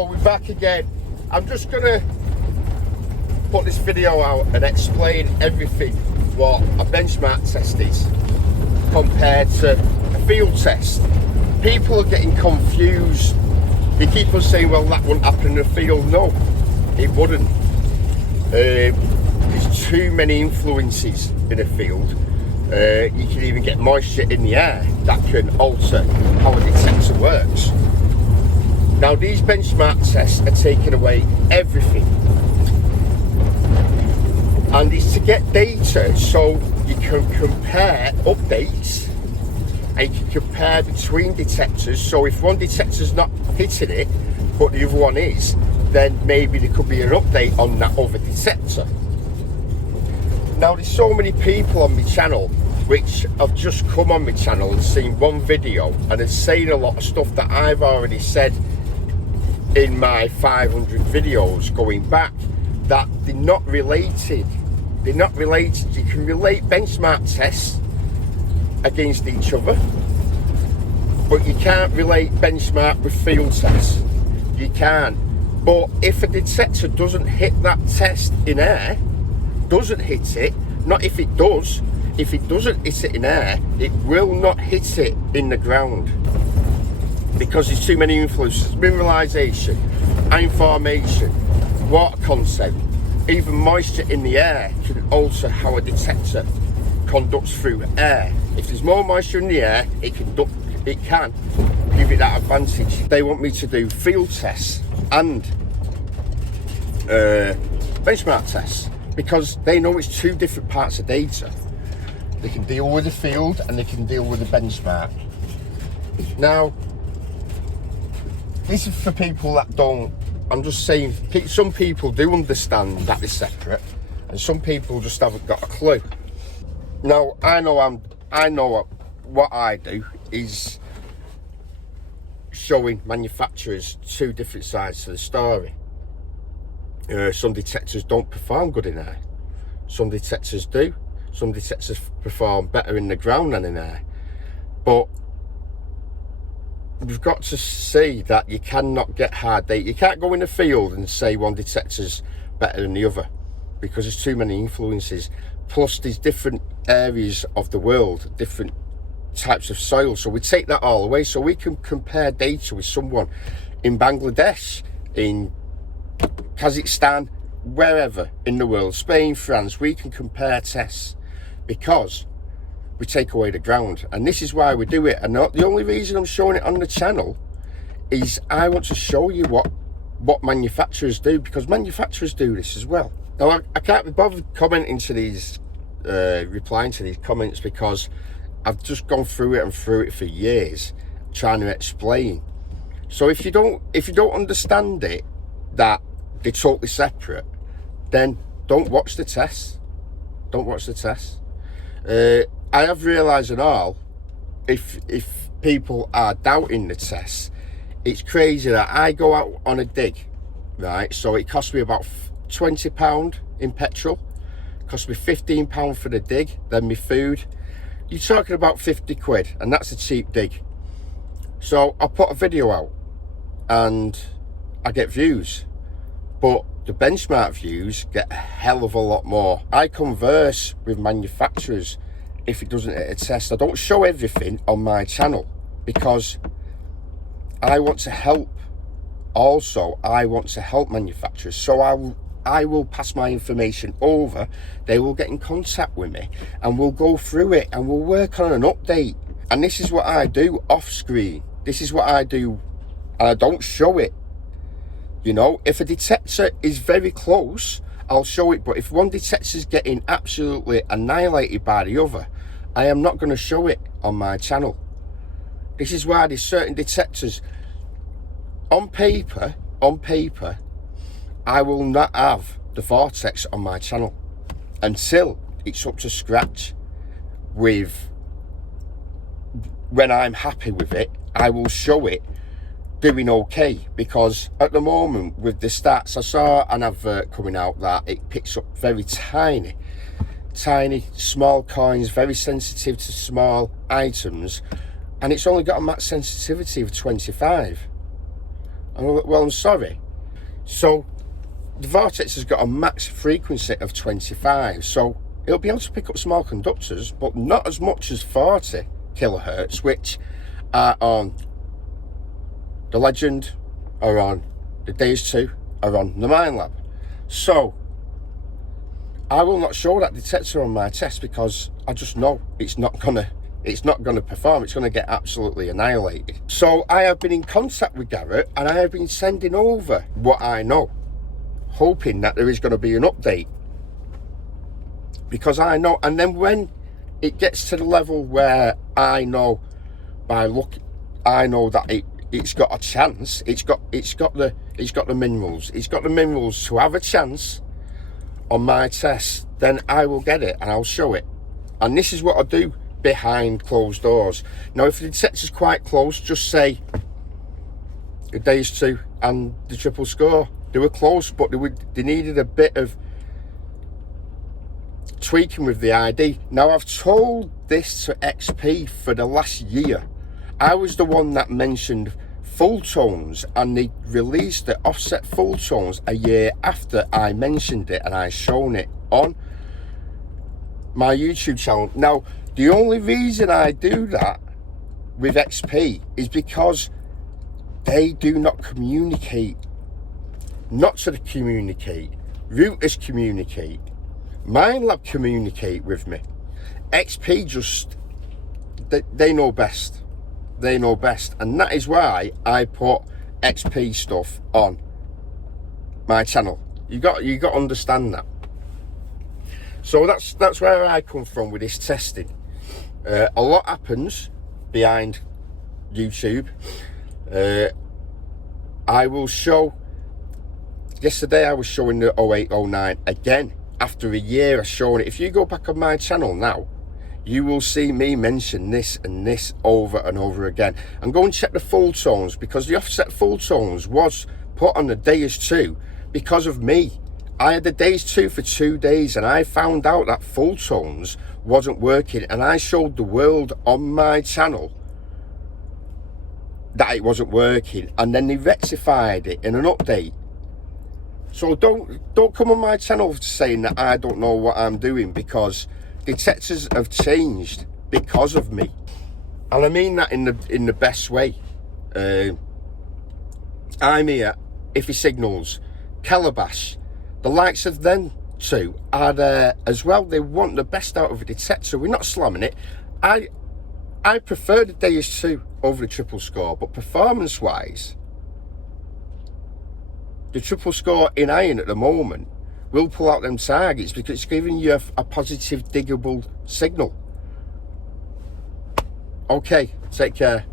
So we're back again. I'm just gonna put this video out and explain everything what a benchmark test is compared to a field test. People are getting confused. They keep on saying, well, that wouldn't happen in the field. No, it wouldn't. There's too many influences in a field. You can even get moisture in the air that can alter how a detector works. Now these benchmark tests are taking away everything, and it's to get data so you can compare updates and you can compare between detectors. So if one detector's not hitting it but the other one is, then maybe there could be an update on that other detector. Now there's so many people on my channel which have just come on my channel and seen one video and are saying a lot of stuff that I've already said in my 500 videos going back, that they're not related. They're not related. You can relate benchmark tests against each other, but you can't relate benchmark with field tests. You can. But if a detector doesn't hit that test in air, doesn't hit it, not if it does, if it doesn't hit it in air, it will not hit it in the ground, because there's too many influences. Mineralization, iron formation, water content, even moisture in the air can alter how a detector conducts through air. If there's more moisture in the air, it can give it that advantage. They want me to do field tests and benchmark tests because they know it's two different parts of data. They can deal with the field and they can deal with the benchmark. Now, this is for people that don't. I'm just saying, some people do understand that they're separate, and some people just haven't got a clue. Now, I know what I do is showing manufacturers two different sides to the story. Some detectors don't perform good in air. Some detectors do. Some detectors perform better in the ground than in air. But we've got to see that you cannot get hard data. You can't go in the field and say one detector's better than the other, because there's too many influences. Plus there's different areas of the world, different types of soil. So we take that all away, so we can compare data with someone in Bangladesh, in Kazakhstan, wherever in the world, Spain, France. We can compare tests because we take away the ground, and this is why we do it. And the only reason I'm showing it on the channel is I want to show you what manufacturers do, because manufacturers do this as well. Now I can't be bothered commenting to these, replying to these comments, because I've just gone through it for years trying to explain. So if you don't understand it, that they're totally separate, then don't watch the tests. Don't watch the tests. I have realised and all, if people are doubting the tests, it's crazy that I go out on a dig, right? So it costs me about £20 in petrol, costs me £15 for the dig, then my food. You're talking about 50 quid, and that's a cheap dig. So I put a video out and I get views, but the benchmark views get a hell of a lot more. I converse with manufacturers if it doesn't hit a test. I don't show everything on my channel because I want to help. Also, I want to help manufacturers, so I will pass my information over. They will get in contact with me and we'll go through it and we'll work on an update. And this is what I do off screen. This is what I do, and I don't show it. You know, if a detector is very close, I'll show it, but if one detector is getting absolutely annihilated by the other, I am not going to show it on my channel. This is why there's certain detectors on paper, I will not have the Vortex on my channel until it's up to scratch with, when I'm happy with it, I will show it doing okay. Because at the moment with the stats, I saw an advert coming out that it picks up very tiny small coins, very sensitive to small items, and it's only got a max sensitivity of 25. Well, I'm sorry. So the Vortex has got a max frequency of 25, so it'll be able to pick up small conductors, but not as much as 40 kilohertz, which are on the Legend, are on the Deus 2, are on the MINELAB. So I will not show that detector on my test because I just know it's not gonna perform. It's gonna get absolutely annihilated. So I have been in contact with Garrett and I have been sending over what I know, hoping that there is going to be an update, because I know. And then when it gets to the level where I know by look, I know that it's got a chance. It's got the minerals. It's got the minerals to have a chance on my test. Then I will get it and I'll show it. And this is what I do behind closed doors. Now, if the detector's quite close, just say the Deus 2 and the triple score. They were close, but they needed a bit of tweaking with the ID. Now, I've told this to XP for the last year. I was the one that mentioned full tones, and they released the offset full tones a year after I mentioned it, and I shown it on my YouTube channel. Now, the only reason I do that with XP is because they do not communicate. Not to communicate. RUTUS communicate. MINELAB communicate with me. XP just, they know best. They know best. And that is why I put XP stuff on my channel. You got to understand that. So that's where I come from with this testing. A lot happens behind YouTube. I will show. Yesterday I was showing the 0809 again. After a year of showing it. If you go back on my channel now, you will see me mention this and this over and over again. And go and check the full tones, because the offset full tones was put on the Deus 2 because of me. I had the Deus 2 for 2 days and I found out that full tones wasn't working, and I showed the world on my channel that it wasn't working, and then they rectified it in an update. So don't come on my channel saying that I don't know what I'm doing, because detectors have changed because of me, and I mean that in the best way. I'm here, Iffy Signals, Calabash, the likes of them two are there as well. They want the best out of a detector. We're not slamming it. I prefer the Deus 2 over the triple score, but performance wise, the triple score in iron at the moment will pull out them targets because it's giving you a positive diggable signal. Okay, take care.